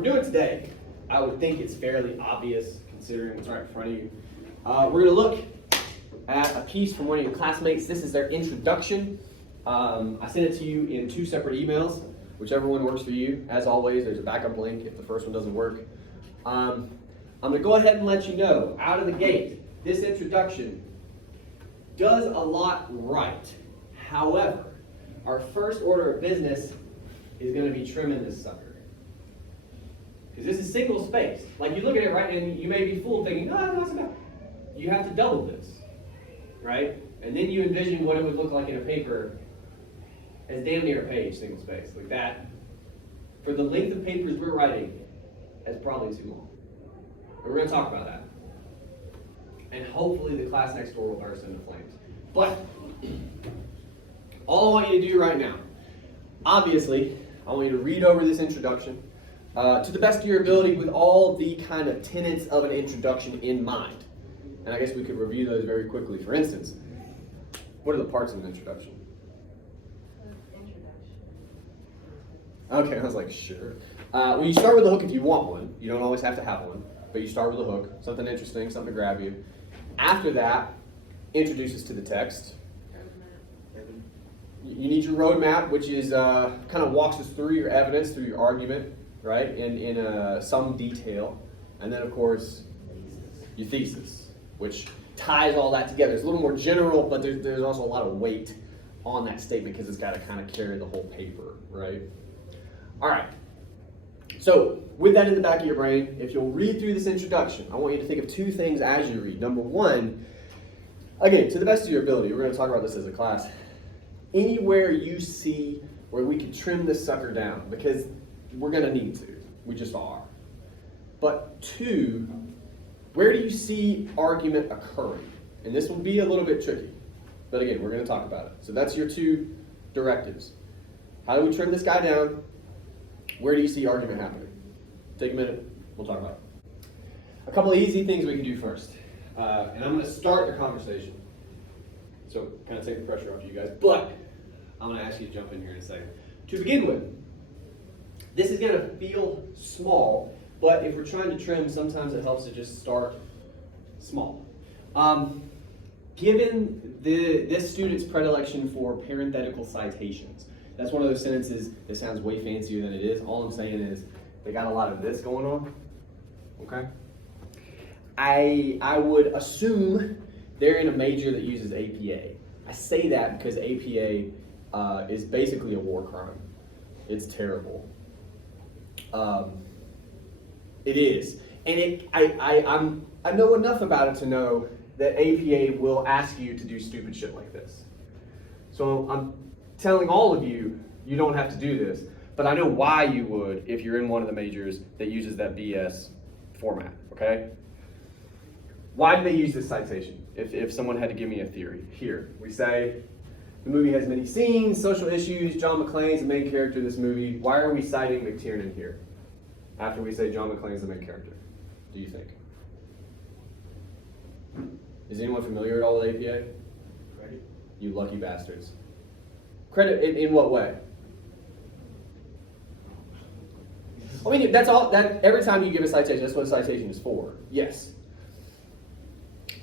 we're doing today, I would think it's fairly obvious considering what's right in front of you. We're going to look at a piece from one of your classmates. This is their introduction. I sent it to you in 2 separate emails, whichever one works for you. As always, there's a backup link if the first one doesn't work. I'm going to go ahead and let you know, out of the gate, this introduction does a lot right. However, our first order of business is going to be trimming this sucker. Because this is single spaced. Like you look at it, right, and you may be fooled thinking, oh, that's enough. You have to double this, right? And then you envision what it would look like in a paper as damn near a page, single spaced, like that. For the length of papers we're writing, that's probably too long. But we're going to talk about that. And hopefully the class next door will burst into flames. But all I want you to do right now, obviously, I want you to read over this introduction to the best of your ability with all the kind of tenets of an introduction in mind. And I guess we could review those very quickly. For instance, what are the parts of an introduction? Okay, I was like, sure. Well, you start with a hook if you want one. You don't always have to have one, but you start with a hook, something interesting, something to grab you. After that, introduce us to the text. You need your roadmap, which is kind of walks us through your evidence, through your argument, right, in some detail. And then, of course, your thesis, which ties all that together. It's a little more general, but there's also a lot of weight on that statement because it's got to kind of carry the whole paper, right? All right. So with that in the back of your brain, if you'll read through this introduction, I want you to think of 2 things as you read. Number 1, again, to the best of your ability, we're going to talk about this as a class. Anywhere you see where we can trim this sucker down, because we're going to need to. We just are. But 2, where do you see argument occurring? And this will be a little bit tricky. But again, we're going to talk about it. So that's your 2 directives. How do we trim this guy down? Where do you see argument happening? Take a minute. We'll talk about it. A couple of easy things we can do first. And I'm going to start the conversation. So kind of take the pressure off you guys. But I'm going to ask you to jump in here in a second. To begin with, this is going to feel small, but if we're trying to trim, sometimes it helps to just start small. Given this student's predilection for parenthetical citations, that's one of those sentences that sounds way fancier than it is. All I'm saying is they got a lot of this going on, okay? I would assume they're in a major that uses APA. I say that because APA is basically a war crime. It's terrible. It is. And I know enough about it to know that APA will ask you to do stupid shit like this. So I'm telling all of you, you don't have to do this, but I know why you would if you're in one of the majors that uses that BS format, okay? Why do they use this citation? If someone had to give me a theory. Here, we say, the movie has many scenes, social issues, John McClane's the main character of this movie. Why are we citing McTiernan here? After we say John McClane's the main character, do you think? Is anyone familiar at all with APA? Credit. You lucky bastards. Credit in what way? I mean, that's all. That every time you give a citation, that's what a citation is for. Yes.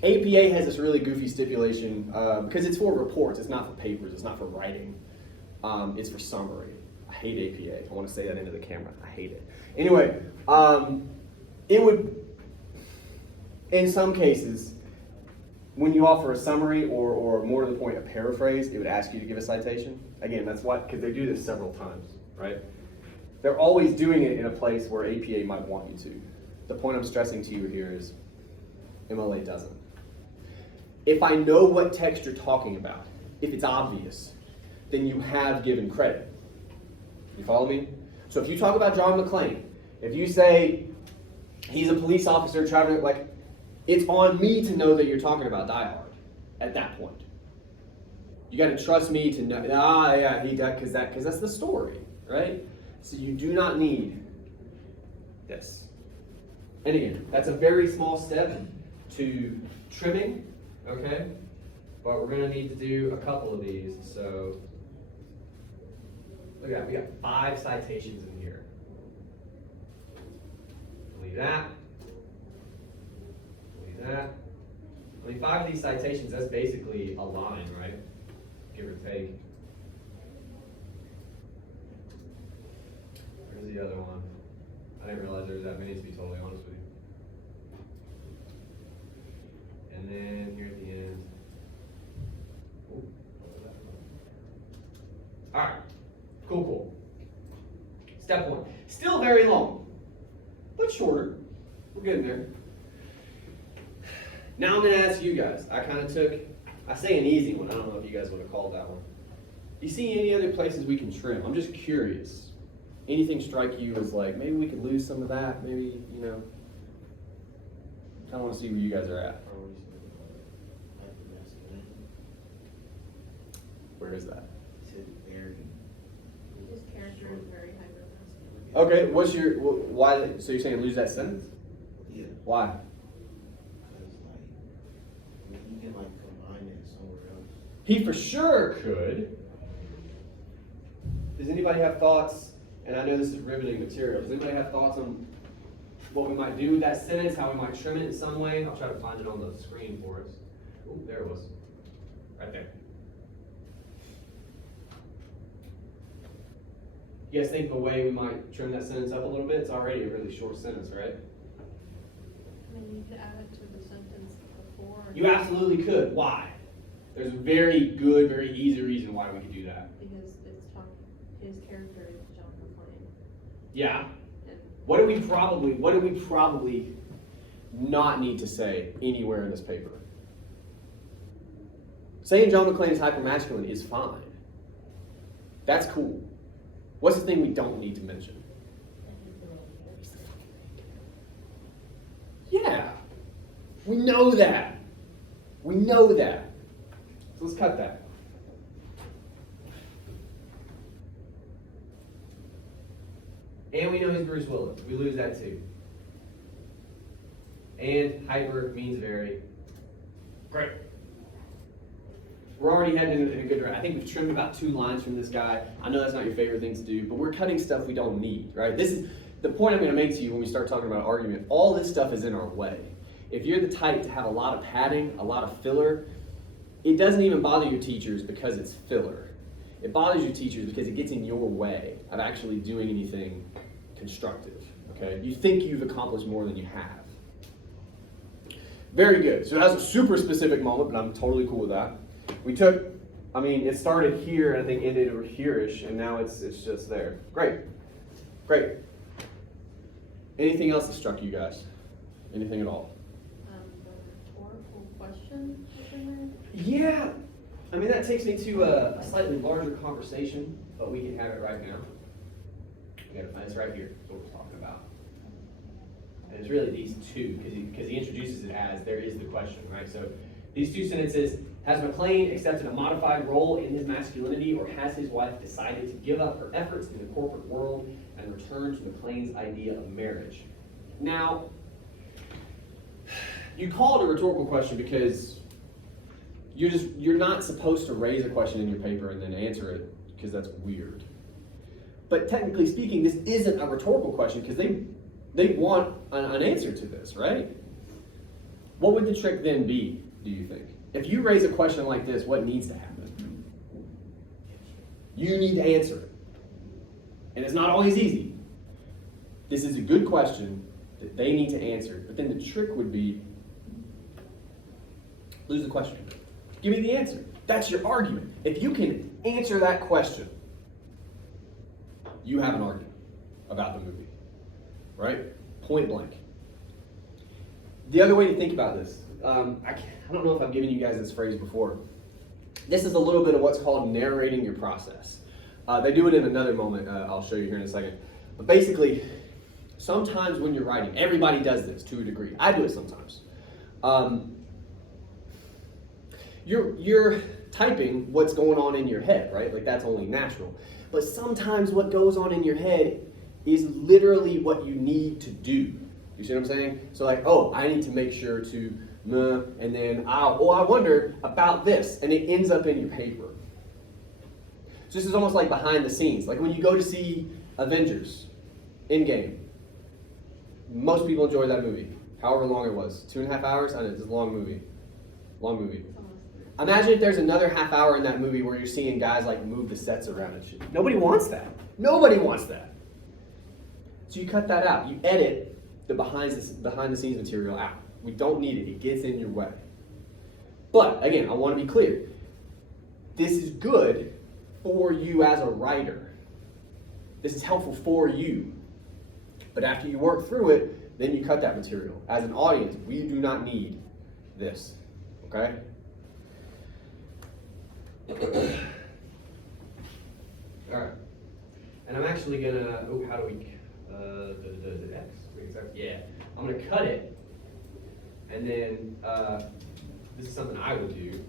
APA has this really goofy stipulation because it's for reports. It's not for papers. It's not for writing. It's for summary. I hate APA. I want to say that into the camera. I hate it. Anyway, it would, in some cases, when you offer a summary or more to the point, a paraphrase, it would ask you to give a citation. Again, that's why, because they do this several times, right? They're always doing it in a place where APA might want you to. The point I'm stressing to you here is MLA doesn't. If I know what text you're talking about, if it's obvious, then you have given credit. You follow me? So if you talk about John McClane, if you say he's a police officer traveling, like, it's on me to know that you're talking about Die Hard at that point. You got to trust me to know, yeah, he died because that's the story, right? So you do not need this. And again, that's a very small step to trimming, okay? But we're going to need to do a couple of these. So look at that, we got 5 citations in here. that. Do that. I mean, 5 of these citations, that's basically a line, right? Give or take. Where's the other one? I didn't realize there was that many, to be totally honest with you. And then here at the end. Ooh, all right, cool. Step 1, still very long, but shorter. We're getting there. Now I'm gonna ask you guys. I say an easy one. I don't know if you guys would have called that one. Do you see any other places we can trim? I'm just curious. Anything strike you as like, maybe we could lose some of that, maybe, kind of want to see where you guys are at. Where is that? His character is very hyper-masculine. Okay, why, so you're saying lose that sentence? Yeah. Why? Because, you can, combine it somewhere else. He for sure could. Does anybody have thoughts? And I know this is riveting material. Does anybody have thoughts on what we might do with that sentence, how we might trim it in some way? I'll try to find it on the screen for us. Oh, there it was. Right there. You guys think of a way we might trim that sentence up a little bit? It's already a really short sentence, right? I mean, you could add it to the sentence before. You absolutely could. Why? There's a very good, very easy reason why we could do that. Because his character is John McClane. Yeah. And What do we probably not need to say anywhere in this paper? Saying John McClane is hypermasculine is fine. That's cool. What's the thing we don't need to mention? Yeah. We know that. So let's cut that. And we know he's Bruce Willis. We lose that too. And hyper means very. Great. We're already heading in a good direction. I think we've trimmed about 2 lines from this guy. I know that's not your favorite thing to do, but we're cutting stuff we don't need, right? This is the point I'm going to make to you when we start talking about argument. All this stuff is in our way. If you're the type to have a lot of padding, a lot of filler, it doesn't even bother your teachers because it's filler. It bothers your teachers because it gets in your way of actually doing anything constructive, okay? You think you've accomplished more than you have. Very good. So that's a super specific moment, but I'm totally cool with that. It started here and I think ended over here-ish, and now it's just there. Great. Anything else that struck you guys? Anything at all? the rhetorical question is in Yeah. That takes me to a slightly larger conversation, but we can have it right now. It's right here. That's what we're talking about. And it's really these two, because he introduces it as there is the question, right? So these 2 sentences: has McClane accepted a modified role in his masculinity, or has his wife decided to give up her efforts in the corporate world and return to McClane's idea of marriage? Now, you call it a rhetorical question because you're not supposed to raise a question in your paper and then answer it, because that's weird. But technically speaking, this isn't a rhetorical question because they want an answer to this, right? What would the trick then be, do you think? If you raise a question like this, what needs to happen? You need to answer it. And it's not always easy. This is a good question that they need to answer. But then the trick would be, lose the question. Give me the answer. That's your argument. If you can answer that question, you have an argument about the movie, right? Point blank. The other way to think about this, I don't know if I've given you guys this phrase before. This is a little bit of what's called narrating your process. They do it in another moment, I'll show you here in a second. But basically, sometimes when you're writing, everybody does this to a degree. I do it sometimes. You're typing what's going on in your head, right? Like, that's only natural. But sometimes what goes on in your head is literally what you need to do. You see what I'm saying? So like, I need to make sure to, and then, I wonder about this, and it ends up in your paper. So this is almost like behind the scenes. Like when you go to see Avengers Endgame, Most people enjoyed that movie, however long it was. 2.5 hours? I know, it's a long movie. Long movie. It's almost three. Imagine if there's another half hour in that movie where you're seeing guys like move the sets around and shit. Nobody wants that. Nobody wants that. So you cut that out. You edit the behind the scenes material out. We don't need it. It gets in your way. But again, I want to be clear. This is good for you as a writer. This is helpful for you. But after you work through it, then you cut that material. As an audience, we do not need this. Okay? Alright. And I'm actually gonna, how do we, the X? Yeah. I'm gonna cut it. And then, this is something I would do.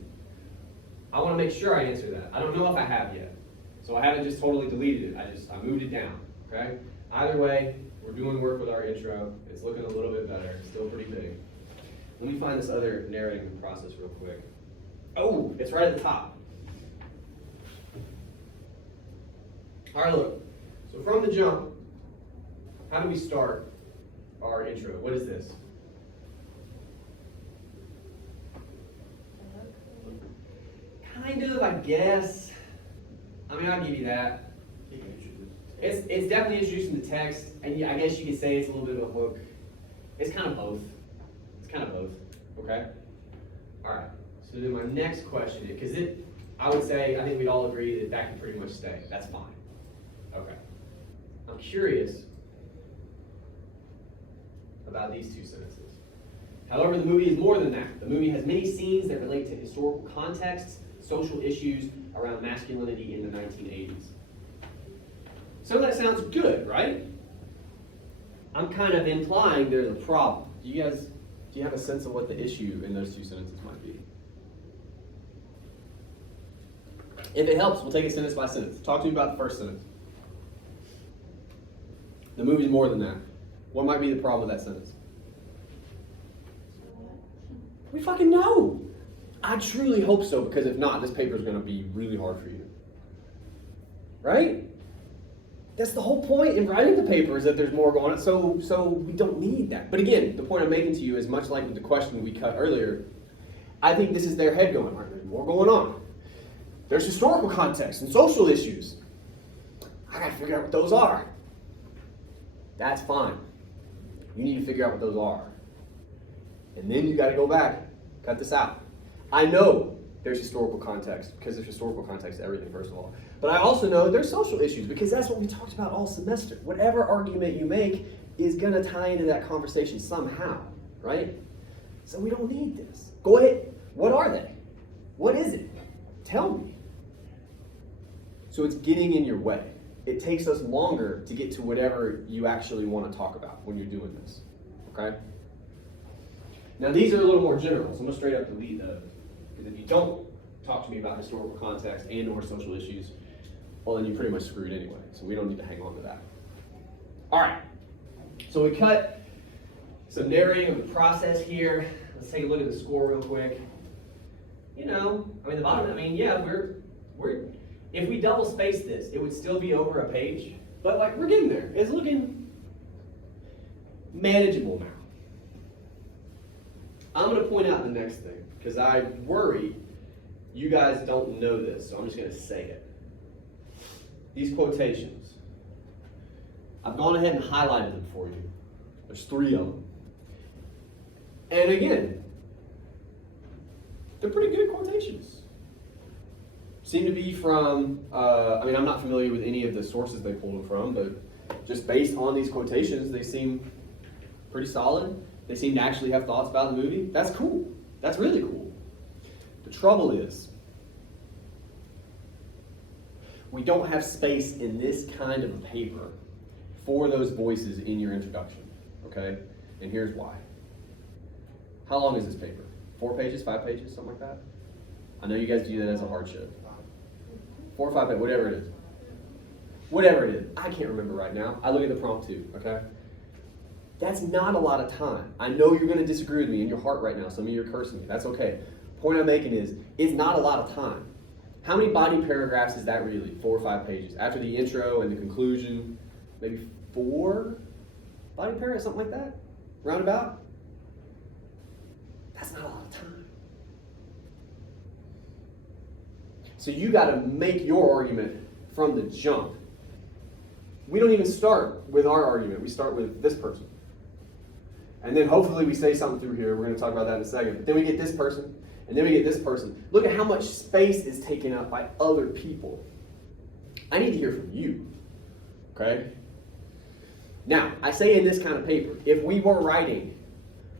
I wanna make sure I answer that. I don't know if I have yet. So I haven't just totally deleted it. I moved it down, okay? Either way, we're doing work with our intro. It's looking a little bit better. It's still pretty big. Let me find this other narrating process real quick. Oh, it's right at the top. All right, look. So from the jump, how do we start our intro? What is this? Kind of, I guess. I mean, I'll give you that. It's definitely introducing the text, and I guess you could say it's a little bit of a hook. It's kind of both. It's kind of both. Okay? All right. So then my next question is, because I would say, I think we'd all agree that that can pretty much stay. That's fine. Okay. I'm curious about these two sentences. However, the movie is more than that. The movie has many scenes that relate to historical contexts, social issues around masculinity in the 1980s. So that sounds good, right? I'm kind of implying there's a problem. Do you have a sense of what the issue in those two sentences might be? If it helps, we'll take it sentence by sentence. Talk to me about the first sentence. The movie's more than that. What might be the problem with that sentence? We fucking know. I truly hope so, because if not, this paper is going to be really hard for you. Right? That's the whole point in writing the paper, is that there's more going on, so we don't need that. But again, the point I'm making to you is much like with the question we cut earlier. I think this is their head going, all right, there's more going on. There's historical context and social issues. I gotta figure out what those are. That's fine. You need to figure out what those are. And then you gotta go back, cut this out. I know there's historical context, because there's historical context to everything, first of all. But I also know there's social issues, because that's what we talked about all semester. Whatever argument you make is gonna tie into that conversation somehow, right? So we don't need this. Go ahead. What are they? What is it? Tell me. So it's getting in your way. It takes us longer to get to whatever you actually want to talk about when you're doing this, okay? Now these are a little more general, so I'm gonna straight up delete those. Because if you don't talk to me about historical context and or social issues, well then you're pretty much screwed anyway, so we don't need to hang on to that. All right, so we cut some narrating of the process here. Let's take a look at the score real quick. You know, I mean the bottom, yeah, we're if we double space this, it would still be over a page, but like we're getting there. It's looking manageable now. I'm going to point out the next thing, because I worry you guys don't know this, so I'm just going to say it. These quotations, I've gone ahead and highlighted them for you. There's 3 of them. And again, they're pretty good quotations. Seem to be from, I'm not familiar with any of the sources they pulled them from, but just based on these quotations, they seem pretty solid. They seem to actually have thoughts about the movie. That's cool. That's really cool. The trouble is, we don't have space in this kind of a paper for those voices in your introduction, okay? And here's why. How long is this paper? 4 pages, 5 pages, something like that? I know you guys do that as a hardship. 4 or 5 pages, whatever it is. Whatever it is. I can't remember right now. I look at the prompt too, okay? That's not a lot of time. I know you're going to disagree with me in your heart right now. Some of you are cursing me. That's okay. Point I'm making is, it's not a lot of time. How many body paragraphs is that really? 4 or 5 pages. After the intro and the conclusion, maybe 4? Body paragraph, something like that? Roundabout? That's not a lot of time. So you got to make your argument from the jump. We don't even start with our argument. We start with this person. And then hopefully we say something through here. We're going to talk about that in a second. But then we get this person, and then we get this person. Look at how much space is taken up by other people. I need to hear from you. Okay? Now, I say in this kind of paper, if we were writing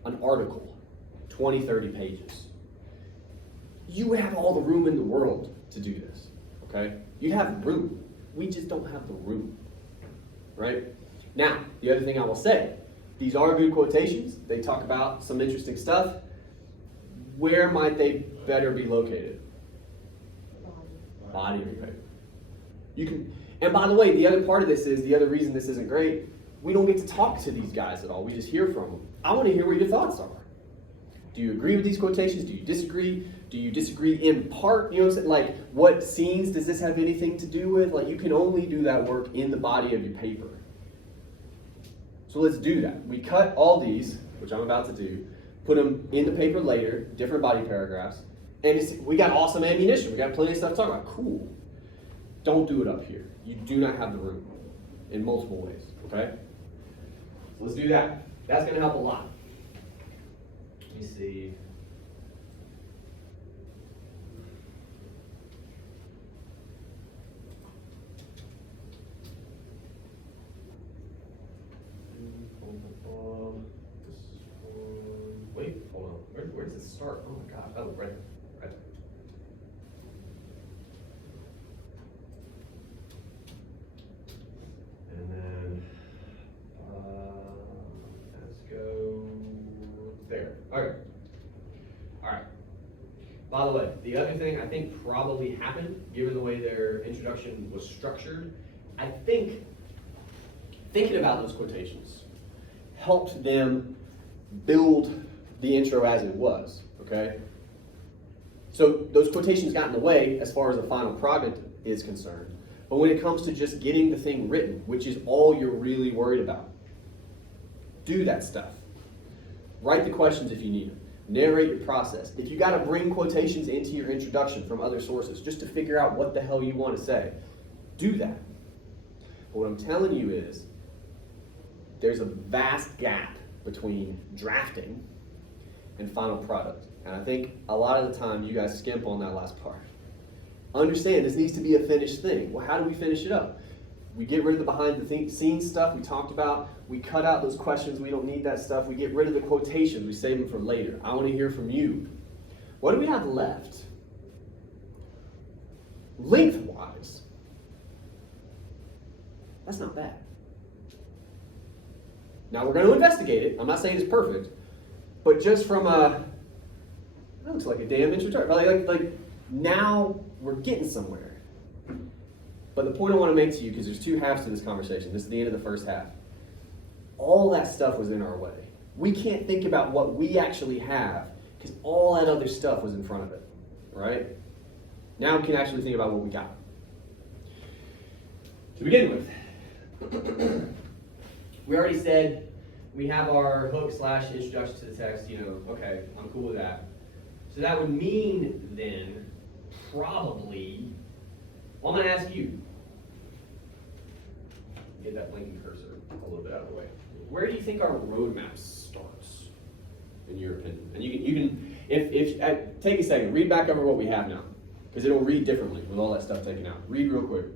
an article, 20, 30 pages, you would have all the room in the world to do this. Okay? You'd have room. We just don't have the room. Right? Now, the other thing I will say, these are good quotations. They talk about some interesting stuff. Where might they better be located? Body of your paper. You can, and by the way, the other part of this is, the other reason this isn't great, we don't get to talk to these guys at all. We just hear from them. I want to hear what your thoughts are. Do you agree with these quotations? Do you disagree? Do you disagree in part? You know what I'm saying? Like, what scenes does this have anything to do with? Like, you can only do that work in the body of your paper. So let's do that. We cut all these, which I'm about to do, put them in the paper later, different body paragraphs, and we got awesome ammunition. We got plenty of stuff to talk about. Cool. Don't do it up here. You do not have the room in multiple ways, okay? So let's do that. That's going to help a lot. Let me see. Wait, hold on. Where does it start? Oh my gosh. Oh, right there. Right there. And then, let's go there. Okay. All right. By the way, the other thing I think probably happened, given the way their introduction was structured, I think thinking about those quotations helped them build the intro as it was, okay? So those quotations got in the way as far as the final product is concerned. But when it comes to just getting the thing written, which is all you're really worried about, do that stuff. Write the questions if you need them. Narrate your process. If you got to bring quotations into your introduction from other sources just to figure out what the hell you want to say, do that. But what I'm telling you is, there's a vast gap between drafting and final product. And I think a lot of the time you guys skimp on that last part. Understand, this needs to be a finished thing. Well, how do we finish it up? We get rid of the behind the scenes stuff we talked about. We cut out those questions. We don't need that stuff. We get rid of the quotations. We save them for later. I want to hear from you. What do we have left? Lengthwise, that's not bad. Now we're going to investigate it. I'm not saying it's perfect, but just from that looks like a damn introduction. Like now we're getting somewhere. But the point I want to make to you, because there's two halves to this conversation. This is the end of the first half. All that stuff was in our way. We can't think about what we actually have because all that other stuff was in front of it, right? Now we can actually think about what we got. To begin with, we already said we have our hook / introduction to the text, okay, I'm cool with that. So that would mean then, probably, well, I'm going to ask you, get that blinking cursor a little bit out of the way. Where do you think our roadmap starts, in your opinion? And you can if take a second, read back over what we have now, because it'll read differently with all that stuff taken out. Read real quick.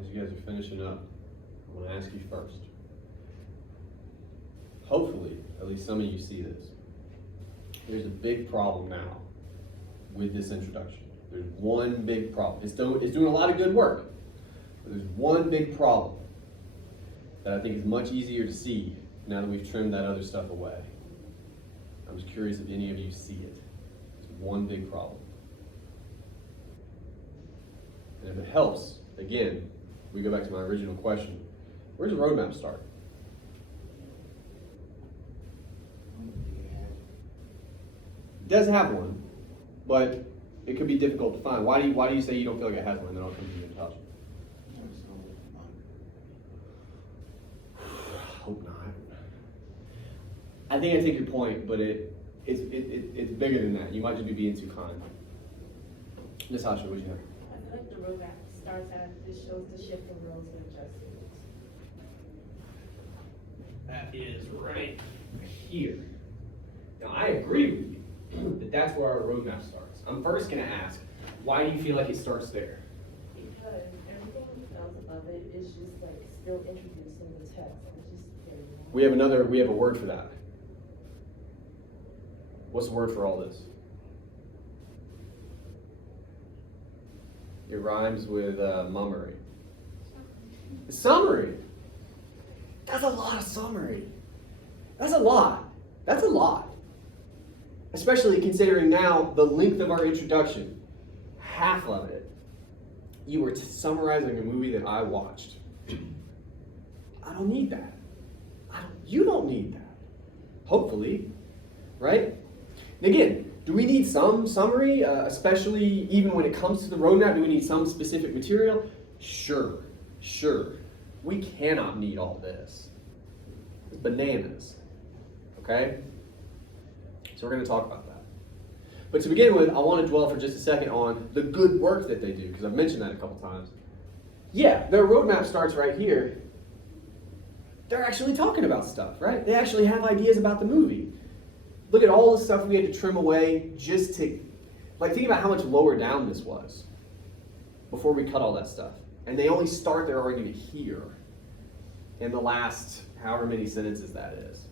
as you guys are finishing up, I'm gonna ask you first. Hopefully, at least some of you see this. There's a big problem now with this introduction. There's one big problem. It's doing a lot of good work, but there's one big problem that I think is much easier to see now that we've trimmed that other stuff away. I'm just curious if any of you see it. There's one big problem. And if it helps, again, we go back to my original question. Where's the roadmap start? It does have one, but it could be difficult to find. Why do you say you don't feel like it has one? Then I'll come to you and touch it. Hope not. I think I take your point, but it's bigger than that. You might just be being too kind. Miss Hasha, what do you have? I feel like the roadmap starts at, this shows the shift from roles and adjustments. That is right here. Now, I agree with you that that's where our roadmap starts. I'm first going to ask, why do you feel like it starts there? Because everything else above it is just like still introducing the text. It's just very long. We have a word for that. What's the word for all this? It rhymes with mummery. Summary. That's a lot of summary. That's a lot. That's a lot. Especially considering now the length of our introduction. Half of it, you were summarizing a movie that I watched. I don't need that. You don't need that. Hopefully, right? And again, do we need some summary, especially even when it comes to the roadmap? Do we need some specific material? Sure. We cannot need all this. It's bananas. Okay? So we're going to talk about that. But to begin with, I want to dwell for just a second on the good work that they do, because I've mentioned that a couple times. Yeah, their roadmap starts right here. They're actually talking about stuff, right? They actually have ideas about the movie. Look at all the stuff we had to trim away just to, like, think about how much lower down this was before we cut all that stuff. And they only start their argument here in the last however many sentences that is.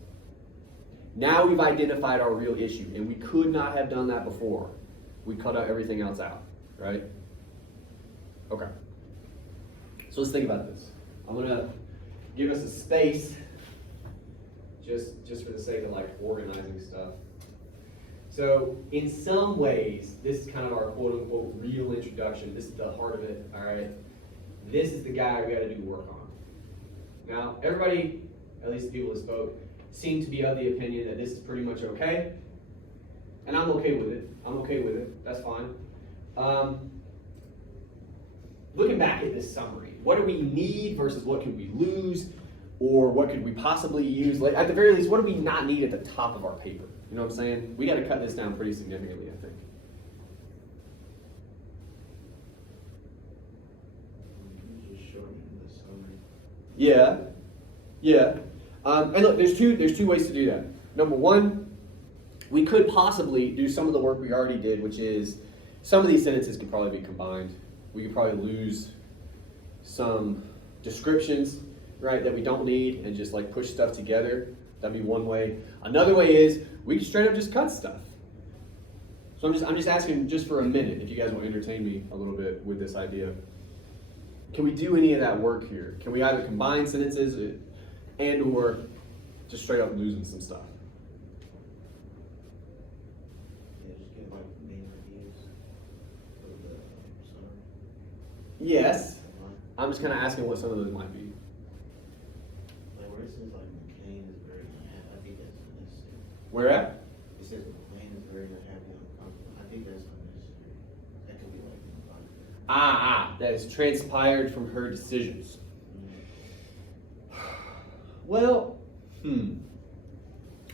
Now we've identified our real issue, and we could not have done that before. We cut out everything else out, right? Okay. So let's think about this. I'm going to give us a space just for the sake of like organizing stuff. So in some ways, this is kind of our quote unquote real introduction. This is the heart of it, all right? This is the guy we got to do work on. Now, everybody, at least the people that spoke, seem to be of the opinion that this is pretty much okay. And I'm okay with it. That's fine. Looking back at this summary, what do we need versus what could we lose? Or what could we possibly use? Like, at the very least, what do we not need at the top of our paper? You know what I'm saying? We got to cut this down pretty significantly, I think. Just shorten the summary. Yeah. And look, there's two ways to do that. Number one, we could possibly do some of the work we already did, which is some of these sentences could probably be combined. We could probably lose some descriptions, right, that we don't need and just like push stuff together. That'd be one way. Another way is we can straight up just cut stuff. So I'm just asking just for a minute if you guys will entertain me a little bit with this idea. Can we do any of that work here? Can we either combine sentences and or just straight up losing some stuff? Yeah, just get like main ideas for the summary. Yes. I'm just kind of asking what some of those might be. Like where it says like McCain is very unhappy, I think that's unnecessary. Where at? It says McCain is very unhappy on the conflict. I think that's unnecessary. That could be like in the body. That is transpired from her decisions. Well, I'm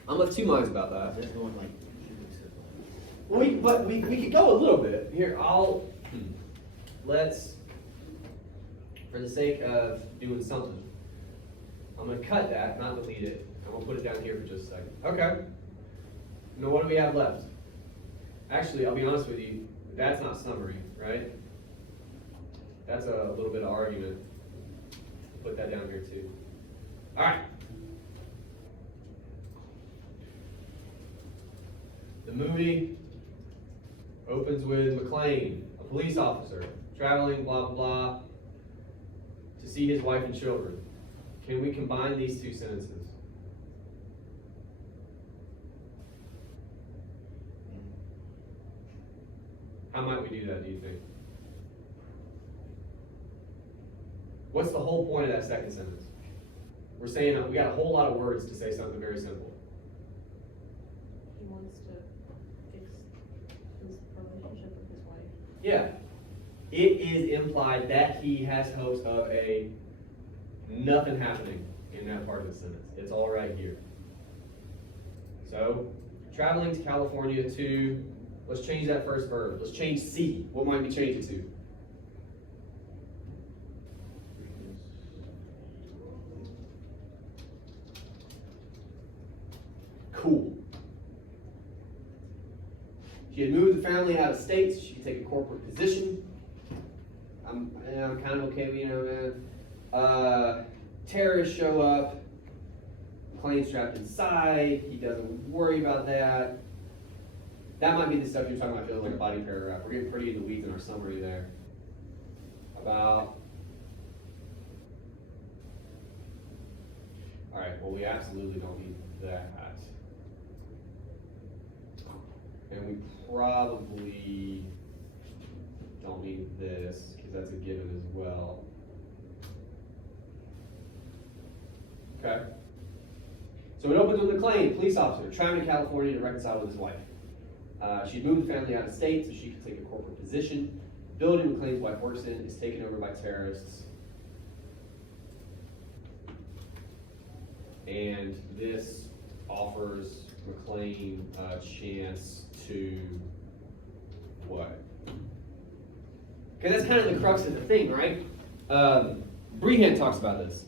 of two minds about that. That's going like But we could go a little bit. Here, let's, for the sake of doing something, I'm going to cut that, not delete it. I'm going to put it down here for just a second. Okay. Now what do we have left? Actually, I'll be honest with you, that's not summary, right? That's a little bit of argument. put that down here too. All right. The movie opens with McClane, a police officer, traveling, blah, blah, blah, to see his wife and children. Can we combine these two sentences? How might we do that, do you think? What's the whole point of that second sentence? We're saying we got a whole lot of words to say something very simple. He wants to fix his relationship with his wife. Yeah. It is implied that he has hopes of nothing happening in that part of the sentence. It's all right here. So, traveling to California to, let's change that first verb. Let's change C. What might we change it to? Cool. She had moved the family out of state so she could take a corporate position. I'm kind of okay with, man. Terrorists show up. McClane's trapped inside. He doesn't worry about that. That might be the stuff you're talking about, feeling like a body paragraph. We're getting pretty in the weeds in our summary there. All right, well, we absolutely don't need that. And we probably don't need this, because that's a given as well. Okay. So it opens with McClane, police officer, traveling to California to reconcile with his wife. She'd moved the family out of state so she could take a corporate position. The building McClane's wife works in is taken over by terrorists. And this offers McClane a chance to what? Because that's kind of the crux of the thing, right? Brehan talks about this.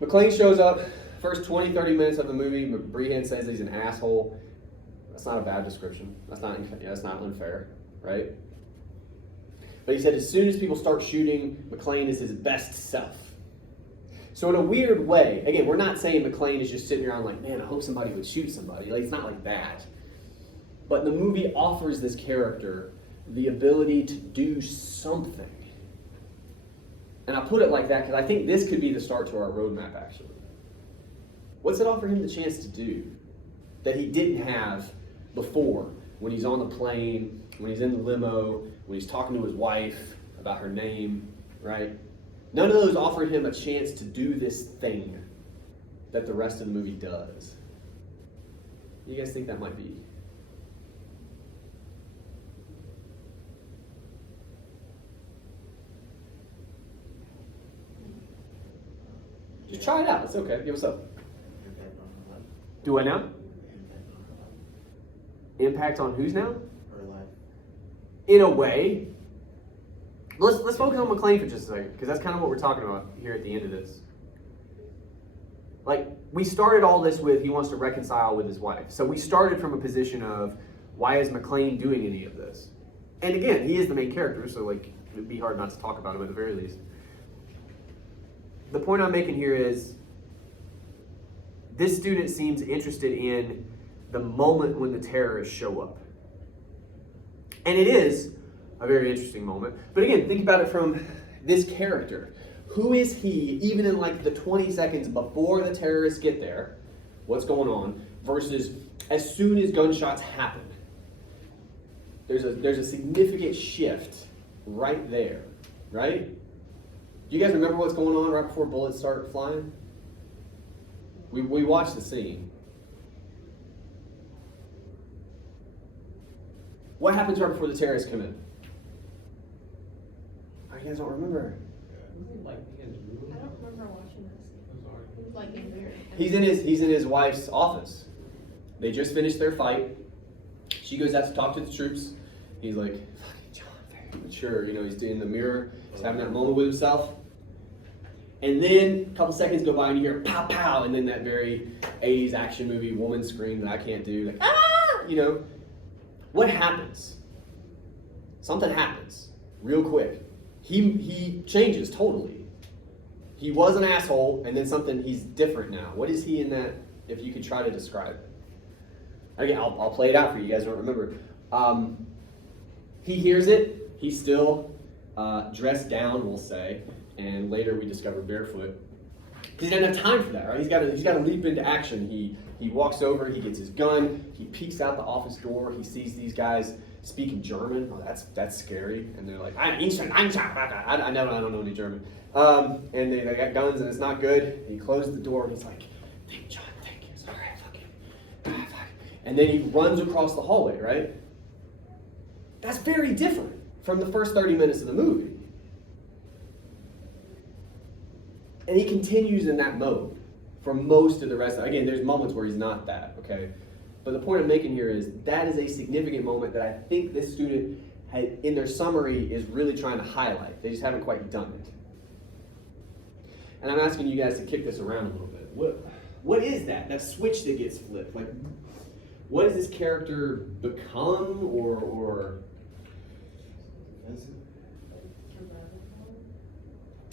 McClane shows up, first 20, 30 minutes of the movie, Brehan says he's an asshole. That's not a bad description. That's not unfair, right? But he said as soon as people start shooting, McClane is his best self. So in a weird way, again, we're not saying McClane is just sitting around like, man, I hope somebody would shoot somebody. Like, it's not like that. But the movie offers this character the ability to do something. And I put it like that because I think this could be the start to our roadmap, actually. What's it offer him the chance to do that he didn't have before, when he's on the plane, when he's in the limo, when he's talking to his wife about her name, right? None of those offer him a chance to do this thing that the rest of the movie does. What do you guys think that might be? Just try it out. It's okay. Give us up. Impact on her life. Do what now? Impact on her life. Impact on whose now? Her life. In a way. Let's focus on McClane for just a second, because that's kind of what we're talking about here at the end of this. Like, we started all this with he wants to reconcile with his wife. So we started from a position of, why is McClane doing any of this? And again, he is the main character, so like, it'd be hard not to talk about him at the very least. The point I'm making here is, this student seems interested in the moment when the terrorists show up. And it is a very interesting moment. But again, think about it from this character. Who is he, even in like the 20 seconds before the terrorists get there, what's going on, versus as soon as gunshots happen? There's a significant shift right there, right? Do you guys remember what's going on right before bullets start flying? We watched the scene. What happens right before the terrorists come in? Oh, you guys don't remember. I don't remember watching this. It was like in there. He's in his wife's office. They just finished their fight. She goes out to talk to the troops. He's like, fucking John, very mature. You know, he's in the mirror. He's having that moment with himself. And then a couple seconds go by and you hear pow pow, and then that very 80s action movie woman scream that I can't do, like, ah! You know, what happens? Something happens real quick. He changes totally. He was an asshole, and then something, he's different now. What is he in that, if you could try to describe it? Again, I'll play it out for you, you guys don't remember. He hears it, he's still dressed down, we'll say, and later we discover barefoot. He doesn't have time for that, right? He's got to leap into action. He walks over, he gets his gun, he peeks out the office door, he sees these guys speaking German. Oh, that's scary. And they're like, I know I don't know any German. And they got guns and it's not good. He closes the door and he's like, thank John, thank you, sorry, fuck. And then he runs across the hallway, right? That's very different from the first 30 minutes of the movie. And he continues in that mode for most of the rest. Again, there's moments where he's not that, okay? But the point I'm making here is that is a significant moment that I think this student had, in their summary, is really trying to highlight. They just haven't quite done it. And I'm asking you guys to kick this around a little bit. What is that? That switch that gets flipped? Like, what does this character become, or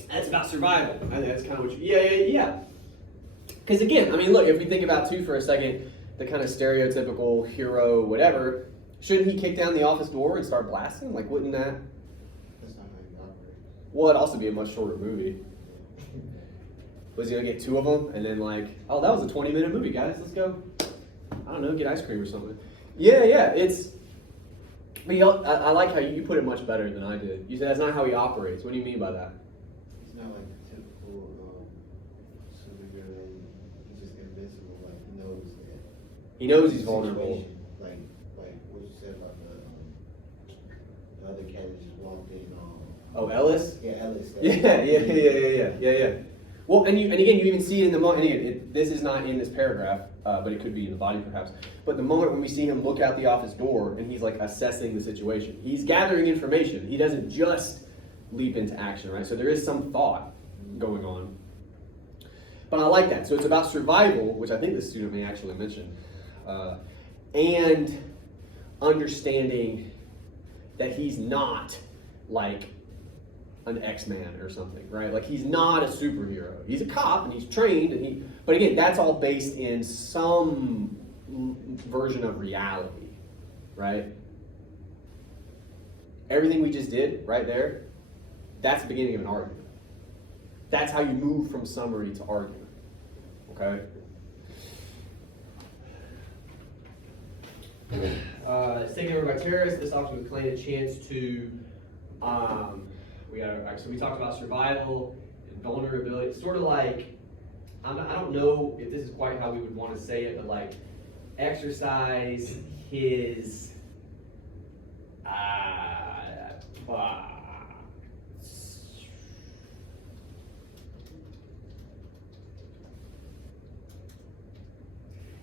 that's about survival. I think that's kind of what you, yeah. Because again, I mean, look, if we think about too for a second, the kind of stereotypical hero, whatever, shouldn't he kick down the office door and start blasting? Like, wouldn't that? That's not how you operate. Well, it'd also be a much shorter movie. Was he gonna get two of them and then like, oh, that was a 20-minute movie, guys. Let's go. I don't know, get ice cream or something. Yeah, it's. But I like how you put it much better than I did. You said that's not how he operates. What do you mean by that? He's not like the typical superhero. He's just invincible. Like he knows that. He knows he's vulnerable. Situation, like what you said about the other cat that just walked in. Oh, Ellis? Yeah, Ellis. Yeah. Well, and again, you even see it in the moment. And again, this is not in this paragraph, but it could be in the body perhaps. But the moment when we see him look out the office door and he's like assessing the situation, he's gathering information. He doesn't just leap into action, right? So there is some thought going on. But I like that. So it's about survival, which I think this student may actually mention, and understanding that he's not like an X-Man or something, right? Like he's not a superhero. He's a cop and he's trained but again, that's all based in some version of reality, right? Everything we just did right there, that's the beginning of an argument. That's how you move from summary to argument, okay? It's taken over by terrorists. This officer was claimed a chance to so we talked about survival and vulnerability. It's sort of like, I don't know if this is quite how we would want to say it, but like exercise his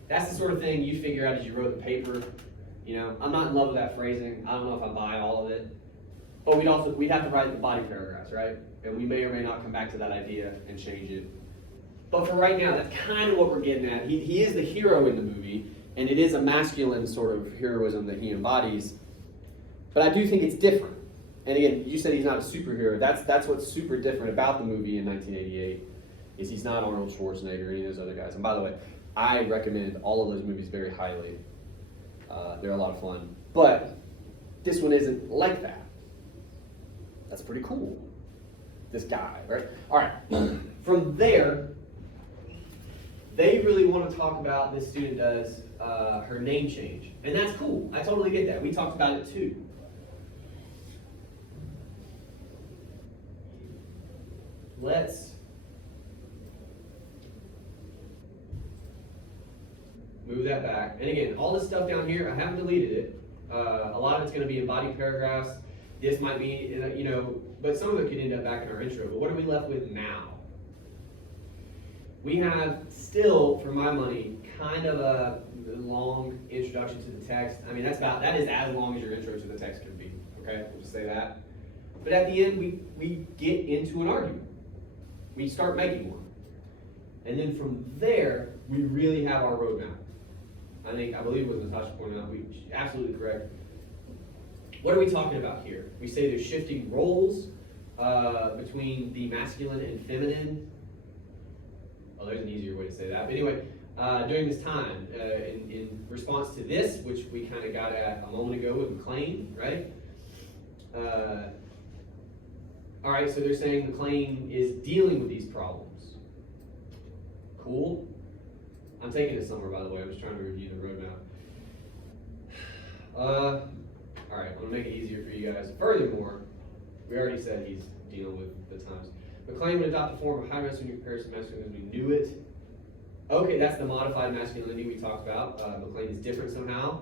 that's the sort of thing you figure out as you wrote the paper. You know, I'm not in love with that phrasing. I don't know if I buy all of it. But we'd have to write the body paragraphs, right? And we may or may not come back to that idea and change it. But for right now, that's kind of what we're getting at. He is the hero in the movie, and it is a masculine sort of heroism that he embodies. But I do think it's different. And again, you said he's not a superhero. That's what's super different about the movie in 1988, is he's not Arnold Schwarzenegger or any of those other guys. And by the way, I recommend all of those movies very highly. They're a lot of fun. But this one isn't like that. That's pretty cool. This guy, right? All right. From there, they really want to talk about, this student does, her name change. And that's cool. I totally get that. We talked about it too. Let's move that back. And again, all this stuff down here, I haven't deleted it. A lot of it's going to be in body paragraphs. This might be, but some of it could end up back in our intro. But what are we left with now? We have still, for my money, kind of a long introduction to the text. I mean, that is as long as your intro to the text can be. Okay, we'll just say that. But at the end, we get into an argument. We start making one. And then from there, we really have our roadmap. I believe it was Natasha pointed out, absolutely correct. What are we talking about here? We say there's shifting roles. between the masculine and feminine. Oh, there's an easier way to say that. But anyway, during this time, in response to this, which we kind of got at a moment ago with McLean, right? All right, so they're saying McLean is dealing with these problems. Cool. I'm taking it somewhere, by the way. I'm just trying to review the roadmap. All right, I'm gonna make it easier for you guys. Furthermore, we already said he's dealing with the times. McLean would adopt the form of high masculinity in comparison to masculinity. We knew it. Okay, that's the modified masculinity we talked about. McLean is different somehow.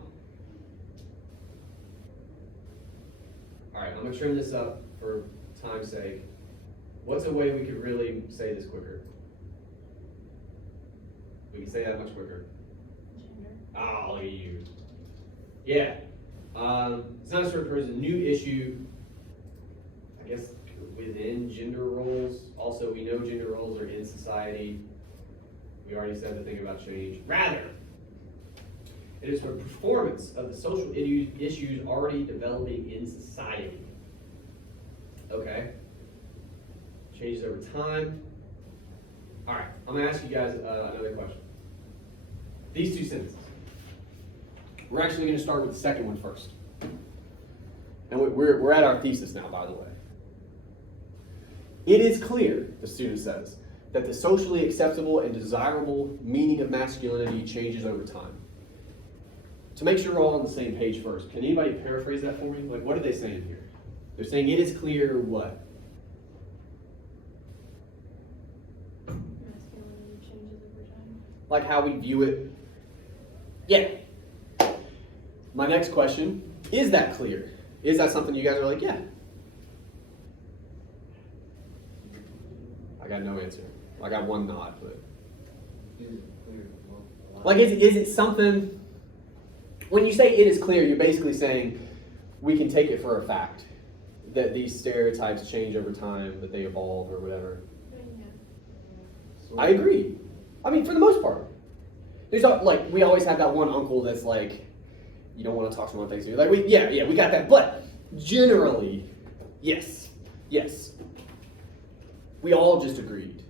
All right, I'm gonna trim this up for time's sake. What's a way we could really say this quicker? We can say that much quicker. Gender. Oh, look at you. Yeah. It's not a certain person, a new issue, I guess, within gender roles. Also, we know gender roles are in society. We already said the thing about change. Rather, it is for performance of the social issues already developing in society. Okay. Changes over time. All right, I'm gonna ask you guys another question. These two sentences. We're actually gonna start with the second one first. And we're at our thesis now, by the way. It is clear, the student says, that the socially acceptable and desirable meaning of masculinity changes over time. To make sure we're all on the same page first, can anybody paraphrase that for me? Like, what are they saying here? They're saying it is clear what? Masculinity changes over time. Like how we view it? Yeah. My next question, is that clear? Is that something you guys are like, yeah? I got no answer. I got one nod, but. Is it clear? Like, is it something, when you say it is clear, you're basically saying we can take it for a fact that these stereotypes change over time, that they evolve or whatever. Yeah. I agree. I mean, for the most part. There's like, we always have that one uncle that's like, you don't want to talk to him on Thanksgiving. Like, we got that. But generally, yes. We all just agreed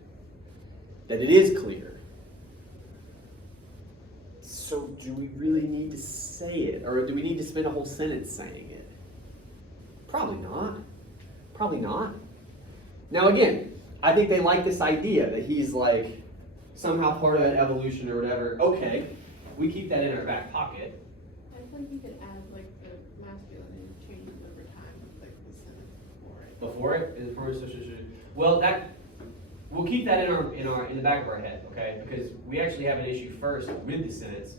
that it is clear. So do we really need to say it? Or do we need to spend a whole sentence saying it? Probably not. Now again, I think they like this idea that he's like somehow part of that evolution or whatever. Okay, we keep that in our back pocket. I feel like you could add like the masculinity changes over time, like the sentence before it. Before it, in the first, well, that we'll keep that in the back of our head, okay? Because we actually have an issue first with the sentence.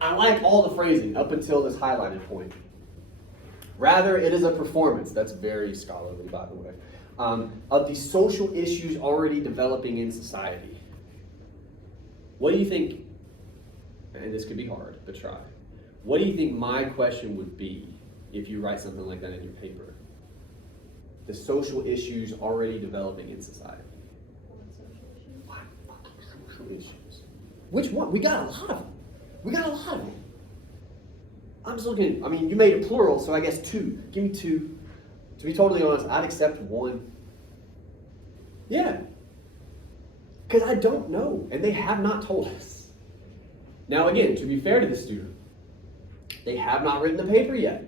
I like all the phrasing up until this highlighted point. Rather, it is a performance. That's very scholarly, by the way. Of the social issues already developing in society. What do you think? And this could be hard, but try. What do you think my question would be if you write something like that in your paper? The social issues already developing in society. What social issues? What fucking social issues? Which one? We got a lot of them. I'm just looking, I mean, you made it plural, so I guess two. Give me two. To be totally honest, I'd accept one. Yeah. Because I don't know, and they have not told us. Now again, to be fair to the student, they have not written the paper yet.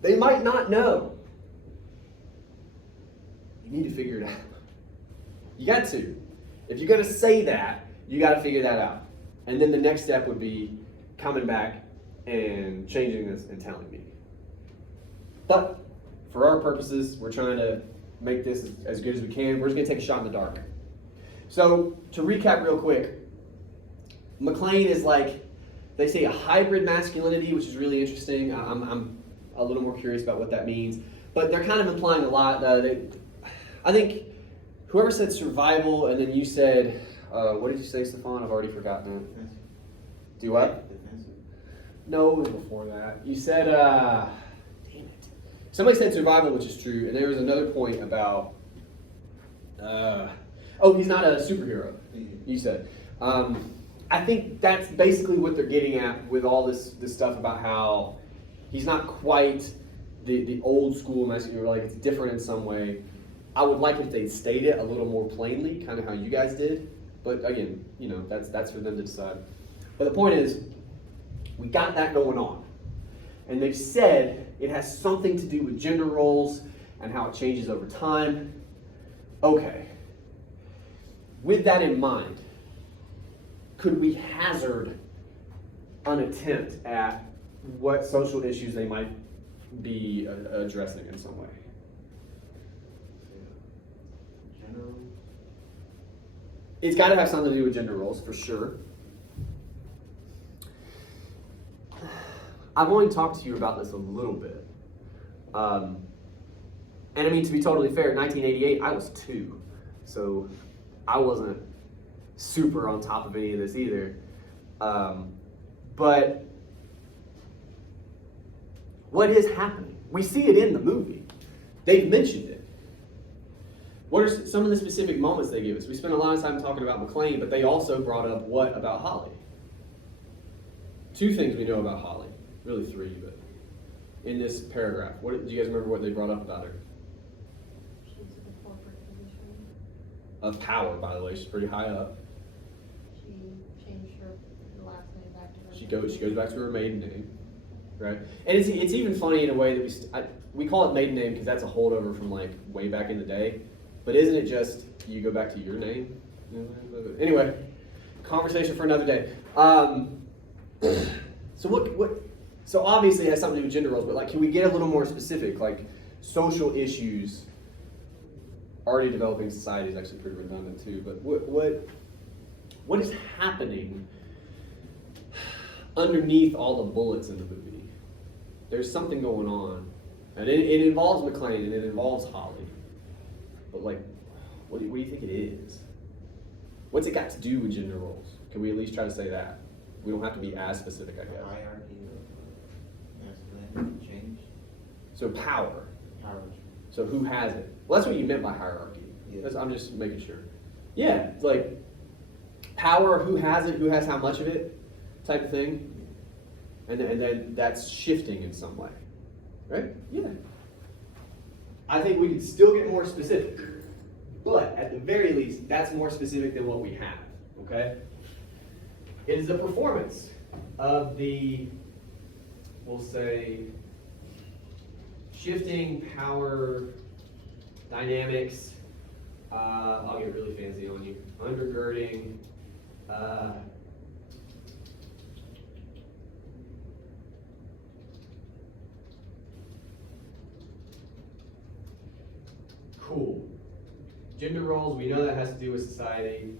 They might not know. You need to figure it out. You got to. If you're going to say that, you got to figure that out. And then the next step would be coming back and changing this and telling me. But for our purposes, we're trying to make this as good as we can. We're just going to take a shot in the dark. So to recap real quick, McLean is like, they say a hybrid masculinity, which is really interesting. I'm a little more curious about what that means. But they're kind of implying a lot. I think whoever said survival, and then you said, what did you say, Stefan? I've already forgotten it. Do what? Defensive. No, it was before that. You said, damn it. Somebody said survival, which is true, and there was another point about, he's not a superhero, you said. I think that's basically what they're getting at with all this stuff about how He's not quite the old school message, or like it's different in some way. I would like if they state it a little more plainly, kind of how you guys did. But again, you know, that's for them to decide. But the point is, we got that going on. And they've said it has something to do with gender roles and how it changes over time. Okay. With that in mind, could we hazard an attempt at what social issues they might be addressing in some way? General. It's got to have something to do with gender roles, for sure. I've only talked to you about this a little bit. And I mean, to be totally fair, in 1988, I was 2. So I wasn't super on top of any of this either. But what is happening? We see it in the movie. They've mentioned it. What are some of the specific moments they give us? We spent a lot of time talking about McClane, but they also brought up what about Holly? 2 things we know about Holly. Really 3, but in this paragraph. Do you guys remember what they brought up about her? She's in a corporate position. Of power, by the way. She's pretty high up. She changed her last name back to her. She goes back to her maiden name, right? And it's even funny in a way that we call it maiden name because that's a holdover from like way back in the day. But isn't it just you go back to your name? Anyway, conversation for another day. So what? So obviously it has something to do with gender roles, but like, can we get a little more specific? Like, social issues. Already developing society is actually pretty redundant too. But what is happening underneath all the bullets in the movie? There's something going on, and it involves McClane and it involves Holly. But like, what do you think it is? What's it got to do with gender roles? Can we at least try to say that? We don't have to be as specific, I The guess. hierarchy of masculinity change. So power. Power. So who has it? Well, that's what you meant by hierarchy. Yeah. I'm just making sure. Yeah, it's like power, who has it, who has how much of it, type of thing. And then that's shifting in some way. Right? Yeah. I think we could still get more specific. But at the very least, that's more specific than what we have. Okay? It is a performance of the, we'll say, shifting power dynamics. I'll get really fancy on you. Undergirding. Cool. Gender roles, we know that has to do with society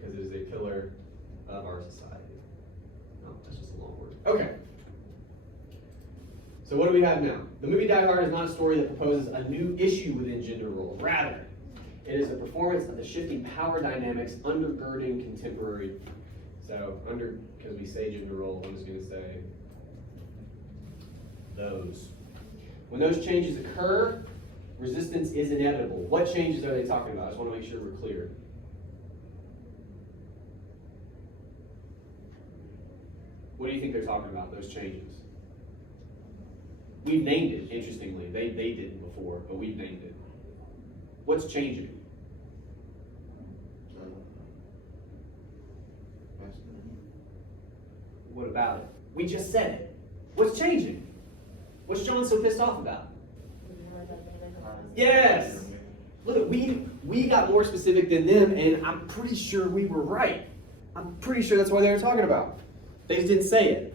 because it is a pillar of our society. No, that's just a long word. Okay. So what do we have now? The movie Die Hard is not a story that proposes a new issue within gender roles. Rather, it is a performance of the shifting power dynamics undergirding contemporary. So, because we say gender roles, I'm just going to say those. When those changes occur, resistance is inevitable. What changes are they talking about? I just want to make sure we're clear. What do you think they're talking about, those changes? We've named it, interestingly. They didn't before, but we've named it. What's changing? Masculinity. What about it? We just said it. What's changing? What's John so pissed off about? Yes! Look, we got more specific than them, and I'm pretty sure we were right. I'm pretty sure that's what they were talking about. They just didn't say it.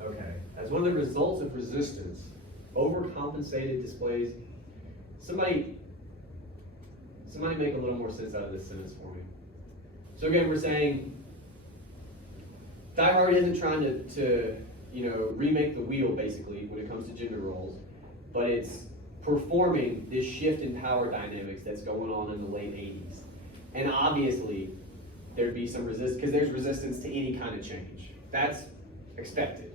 Okay, as one of the results of resistance, overcompensated displays. Somebody make a little more sense out of this sentence for me. So again, we're saying Die Hard isn't trying to remake the wheel basically when it comes to gender roles, but it's performing this shift in power dynamics that's going on in the late 80s. And obviously, there'd be some resistance, because there's resistance to any kind of change. That's expected.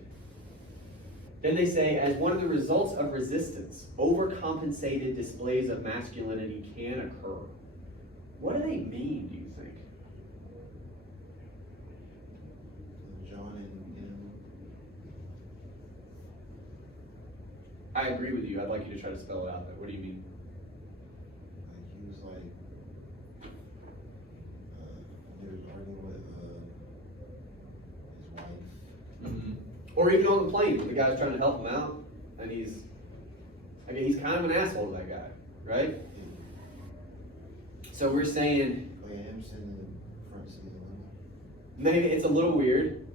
Then they say, as one of the results of resistance, overcompensated displays of masculinity can occur. What do they mean, do you think? John and I agree with you. I'd like you to try to spell it out. What do you mean? like he was like, he was arguing with his wife. Or even on the plane, when the guy's trying to help him out, and he's kind of an asshole to that guy, right? So we're saying Like him sitting in the front seat of the limo. maybe it's a little weird.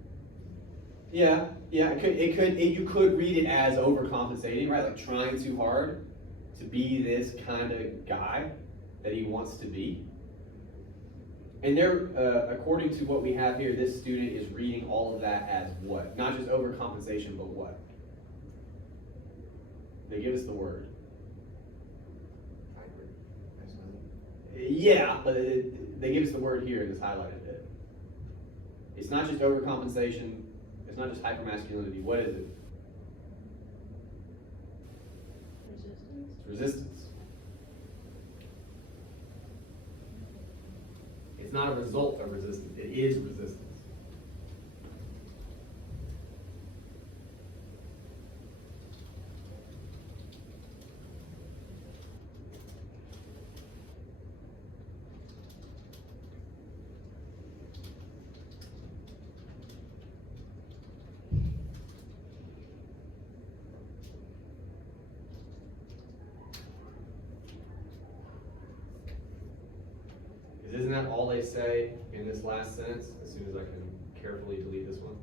Yeah, you could read it as overcompensating, right? Like trying too hard to be this kind of guy that he wants to be. And they're, according to what we have here, this student is reading all of that as what? Not just overcompensation, but what? They give us the word. Hybrid. That's not Yeah, but they give us the word here in this highlighted bit. It's not just overcompensation. It's not just hypermasculinity. What is it? Resistance. It's resistance. It's not a result of resistance. It is resistance. Isn't that all they say in this last sentence? As soon as I can carefully delete this one.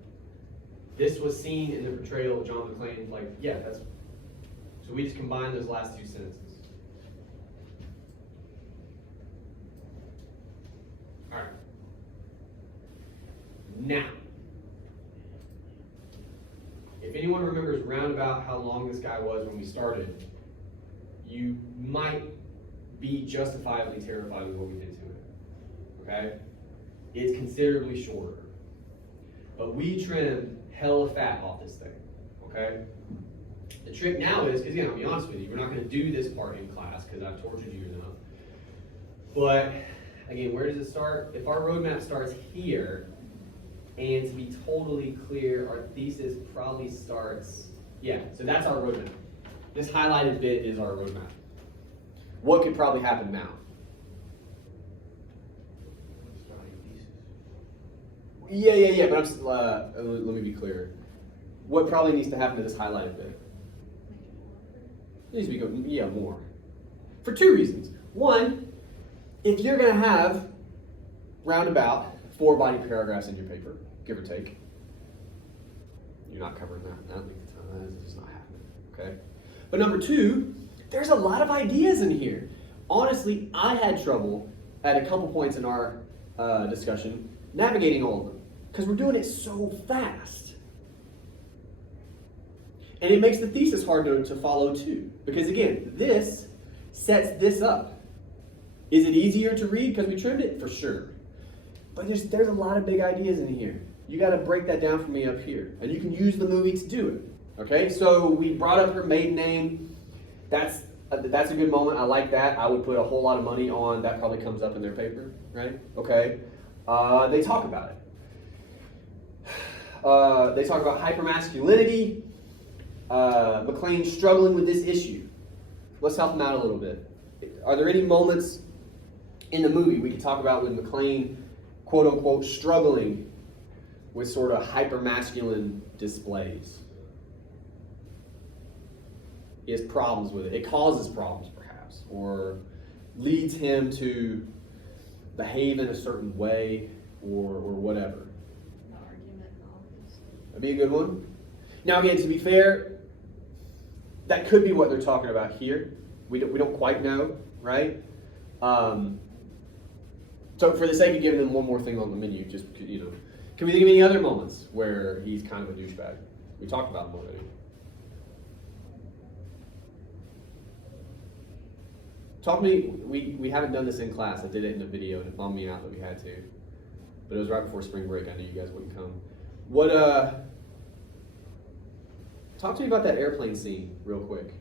This was seen in the portrayal of John McClane. Like, yeah, that's. So we just combine those last two sentences. All right. Now, if anyone remembers roundabout how long this guy was when we started, you might be justifiably terrified with what we did to it. Okay? It's considerably shorter. But we trimmed hella fat off this thing. Okay? The trick now is, because again, I'll be honest with you, we're not going to do this part in class because I've tortured you enough. But again, where does it start? If our roadmap starts here, and to be totally clear, our thesis probably starts, yeah, so that's our roadmap. This highlighted bit is our roadmap. What could probably happen now? Yeah, but I'm just, let me be clear. What probably needs to happen to this highlighted bit? It needs to be go, yeah, more. For two reasons. One, if you're going to have roundabout 4 body paragraphs in your paper, give or take, you're not covering that in that length of time. That is just not happening. Okay. But number two, there's a lot of ideas in here. Honestly, I had trouble at a couple points in our discussion navigating all of them because we're doing it so fast. And it makes the thesis hard to follow too. Because again, this sets this up. Is it easier to read because we trimmed it? For sure. But there's a lot of big ideas in here. You got to break that down for me up here. And you can use the movie to do it. Okay, so we brought up her maiden name. That's a good moment. I like that. I would put a whole lot of money on that. Probably comes up in their paper, right? Okay. They talk about it. They talk about hypermasculinity. McClane struggling with this issue. Let's help him out a little bit. Are there any moments in the movie we could talk about with McClane, quote unquote, struggling with sort of hypermasculine displays? He has problems with it. It causes problems, perhaps, or leads him to behave in a certain way, or whatever. The argument knowledge. That'd be a good one. Now, again, to be fair, that could be what they're talking about here. We don't quite know, right? So for the sake of giving them one more thing on the menu, just, can we think of any other moments where he's kind of a douchebag? We talked about them already. Talk to me, we haven't done this in class. I did it in a video and it bummed me out that we had to. But it was right before spring break. I knew you guys wouldn't come. Talk to me about that airplane scene real quick.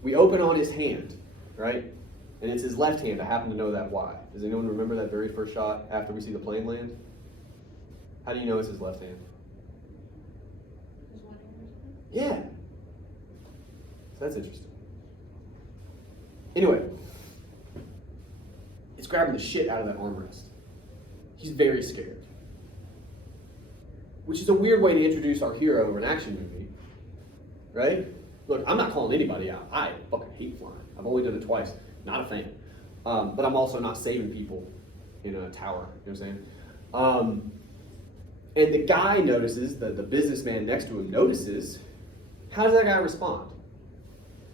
We open on his hand, right? And it's his left hand. I happen to know that. Why? Does anyone remember that very first shot after we see the plane land? How do you know it's his left hand? There's one in Yeah. So that's interesting. Anyway, it's grabbing the shit out of that armrest. He's very scared. Which is a weird way to introduce our hero of an action movie, right? Look, I'm not calling anybody out. I fucking hate flying. I've only done it twice. Not a fan. But I'm also not saving people in a tower. You know what I'm saying? And the guy notices, the businessman next to him notices. How does that guy respond?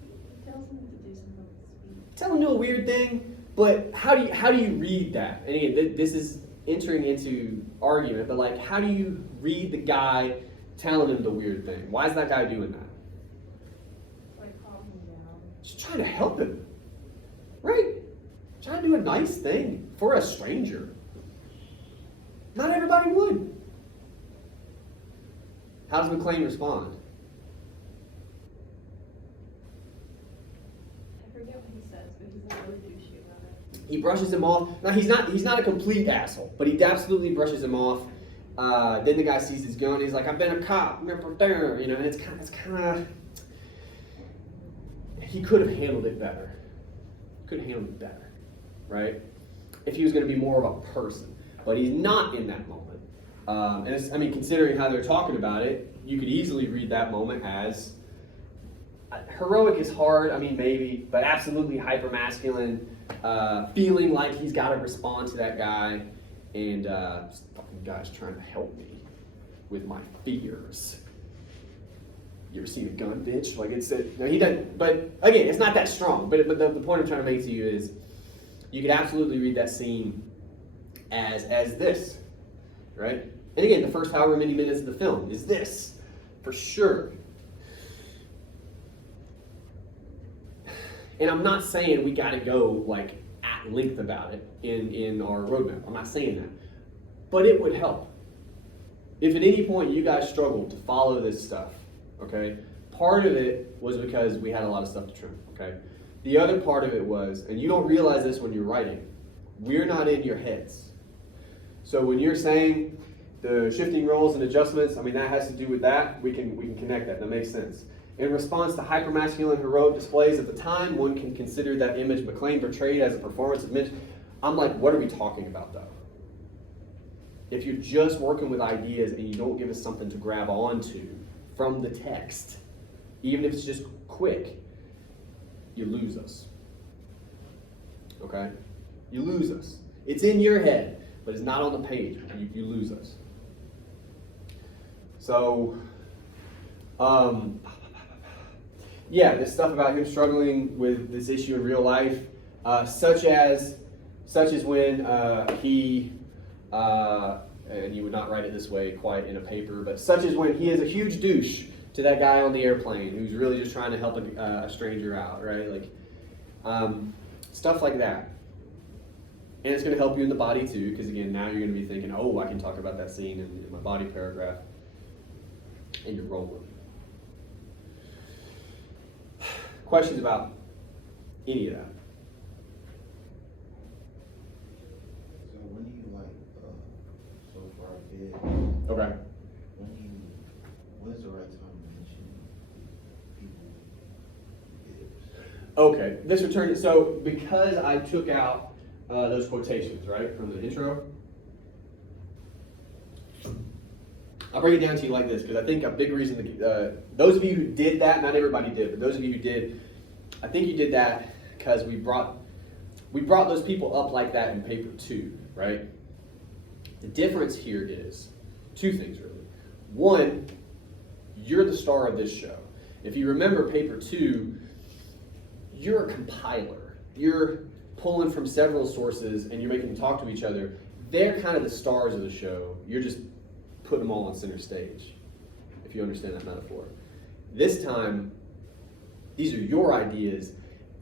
He tells him to do something with his feet. Tell him to do a weird thing, but how do you read that? And again, this is entering into argument, but like, how do you read the guy telling him the weird thing? Why is that guy doing that? Like, calm him down. Just trying to help him, right? Trying to do a nice thing for a stranger. Not everybody would. How does McClane respond? I forget what he says, but he's like really douchey about it. He brushes him off. Now he's not a complete asshole, but he absolutely brushes him off. Then the guy sees his gun. He's like, "I've been a cop, remember there?" You know, and it's kind of. He could have handled it better. Could have handled it better, right? If he was going to be more of a person, but he's not in that moment. And it's, I mean, considering how they're talking about it, you could easily read that moment as heroic is hard. I mean, maybe, but absolutely hyper masculine. Feeling like he's got to respond to that guy, and this fucking guy's trying to help me with my fears. You ever seen a gun, bitch? Like no, he doesn't. But again, it's not that strong. But the point I'm trying to make to you is, you could absolutely read that scene as this, right? And again, the first however many minutes of the film is this, for sure. And I'm not saying we got to go like at length about it in our roadmap. I'm not saying that. But it would help. If at any point you guys struggled to follow this stuff, okay, part of it was because we had a lot of stuff to trim, okay? The other part of it was, and you don't realize this when you're writing, we're not in your heads. So when you're saying the shifting roles and adjustments, I mean, that has to do with that. We can connect that. That makes sense. In response to hypermasculine heroic displays at the time, one can consider that image McClane portrayed as a performance of men. I'm like, what are we talking about though? If you're just working with ideas and you don't give us something to grab onto from the text, even if it's just quick, you lose us. Okay? You lose us. It's in your head, but it's not on the page. You lose us. So, yeah, this stuff about him struggling with this issue in real life, such as when he, and you would not write it this way quite in a paper, but such as when he is a huge douche to that guy on the airplane who's really just trying to help a stranger out, right? Like, stuff like that. And it's going to help you in the body too, because again, now you're going to be thinking, oh, I can talk about that scene in my body paragraph, and you're rolling. Questions about any of that? So when do you like so far bid? Okay. When is the right time to mention people bids? Okay. This return. So because I took out those quotations, right, from the intro, I'll break it down to you like this, because I think a big reason, those of you who did that, not everybody did, but those of you who did, I think you did that because we brought those people up like that in paper 2, right? The difference here is two things, really. One, you're the star of this show. If you remember paper 2, you're a compiler. You're pulling from several sources and you're making them talk to each other. They're kind of the stars of the show. You're just putting them all on center stage, if you understand that metaphor. This time, these are your ideas,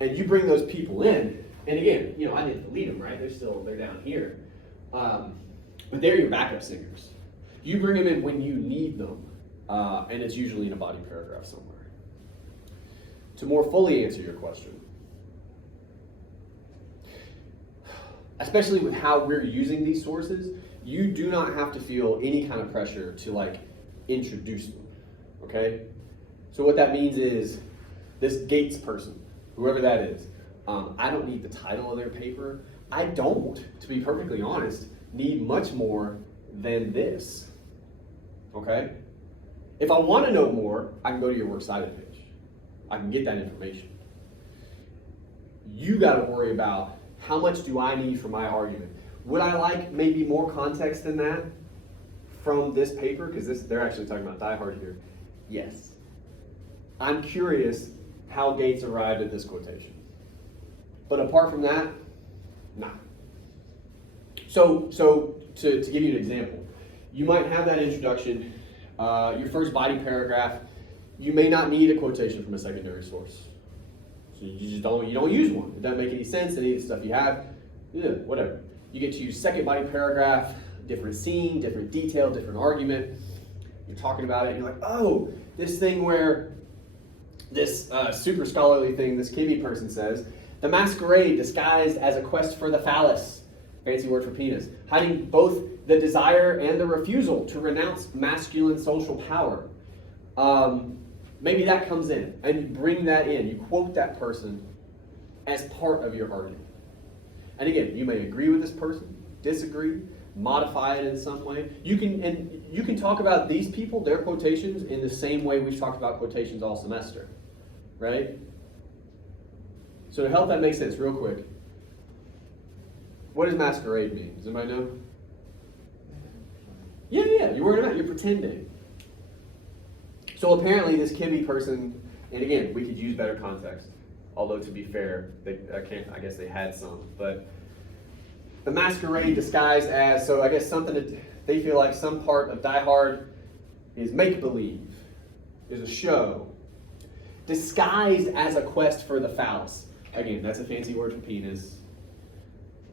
and you bring those people in, and again, I didn't delete them, right? They're down here. But they're your backup singers. You bring them in when you need them, and it's usually in a body paragraph somewhere. To more fully answer your question, especially with how we're using these sources, you do not have to feel any kind of pressure to introduce them, okay? So what that means is this Gates person, whoever that is, I don't need the title of their paper. I don't, to be perfectly honest, need much more than this, okay? If I want to know more, I can go to your Works Cited page. I can get that information. You got to worry about how much do I need for my argument. Would I like maybe more context than that from this paper? Because they're actually talking about Die Hard here. Yes. I'm curious how Gates arrived at this quotation. But apart from that, nah. So to give you an example, you might have that introduction, your first body paragraph. You may not need a quotation from a secondary source. So you just don't use one. It doesn't make any sense. Any of the stuff you have, whatever. You get to use second body paragraph, different scene, different detail, different argument. You're talking about it, and you're like, oh, this thing where this super scholarly thing this Kibbe person says, the masquerade disguised as a quest for the phallus, fancy word for penis, hiding both the desire and the refusal to renounce masculine social power. Maybe that comes in, and you bring that in. You quote that person as part of your argument. And again, you may agree with this person, disagree, modify it in some way. You can talk about these people, their quotations, in the same way we've talked about quotations all semester, right? So to help that make sense, real quick, what does masquerade mean? Does anybody know? Yeah, you're wearing a mask, you're pretending. So apparently this Kibbe person, and again, we could use better context, although to be fair, I guess they had some, but the masquerade disguised as, so I guess something that they feel like some part of Die Hard is make-believe, is a show, disguised as a quest for the phallus. Again, that's a fancy word for penis,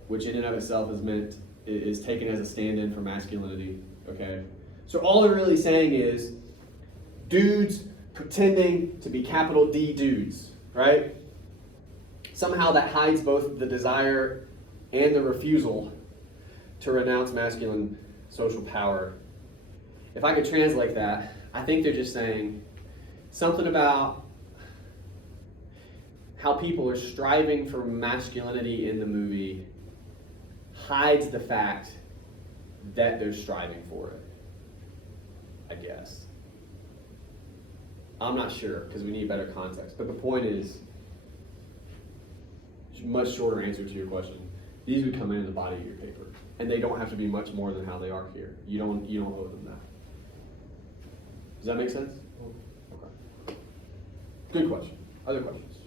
which in and of itself is taken as a stand-in for masculinity, okay? So all they're really saying is, dudes pretending to be capital D dudes, right? Somehow that hides both the desire and the refusal to renounce masculine social power. If I could translate that, I think they're just saying something about how people are striving for masculinity in the movie hides the fact that they're striving for it, I guess. I'm not sure, because we need better context. But the point is, much shorter answer to your question. These would come in the body of your paper, and they don't have to be much more than how they are here. You don't owe them that. Does that make sense? Okay. Good question. Other questions?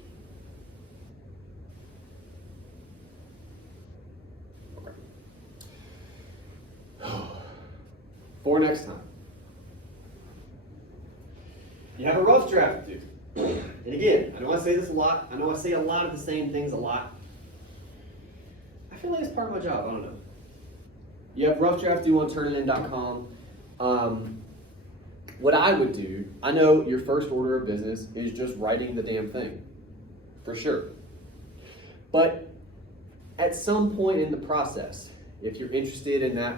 Okay. For next time. You have a rough draft to do. And again, I know I say this a lot. I know I say a lot of the same things a lot. I feel like it's part of my job. I don't know. You have rough draft due on turnitin.com. What I would do, I know your first order of business is just writing the damn thing. For sure. But at some point in the process, if you're interested in that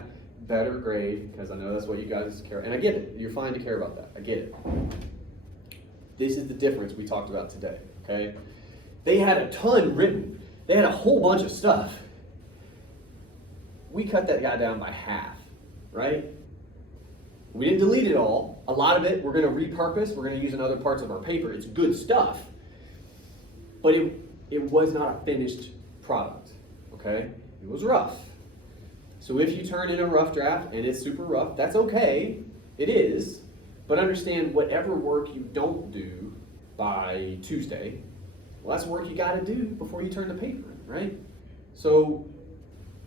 better grade, because I know that's what you guys care, and I get it. You're fine to care about that. I get it. This is the difference we talked about today, okay? They had a ton written. They had a whole bunch of stuff. We cut that guy down by half, right? We didn't delete it all. A lot of it we're going to repurpose. We're going to use in other parts of our paper. It's good stuff. But it was not a finished product, okay? It was rough. So if you turn in a rough draft and it's super rough, that's okay. It is. But understand, whatever work you don't do by Tuesday, well, that's work you got to do before you turn the paper in, right? So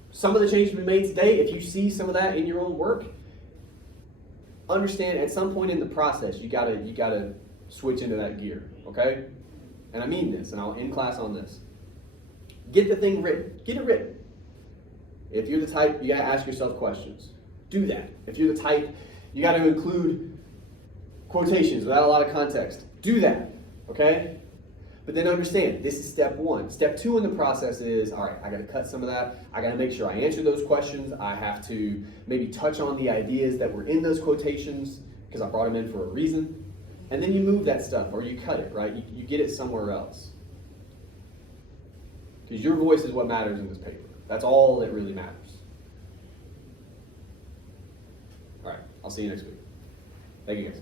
some of the changes we made today, if you see some of that in your own work, understand at some point in the process, you gotta switch into that gear, okay? and I mean this, and I'll end class on this. Get the thing written. Get it written. If you're the type, you gotta ask yourself questions. Do that. If you're the type, you gotta include quotations without a lot of context. Do that, okay? But then understand, this is step one. Step two in the process is, all right, I gotta cut some of that. I gotta make sure I answer those questions. I have to maybe touch on the ideas that were in those quotations because I brought them in for a reason. And then you move that stuff or you cut it, right? You get it somewhere else. Because your voice is what matters in this paper. That's all that really matters. All right, I'll see you next week. Thank you guys.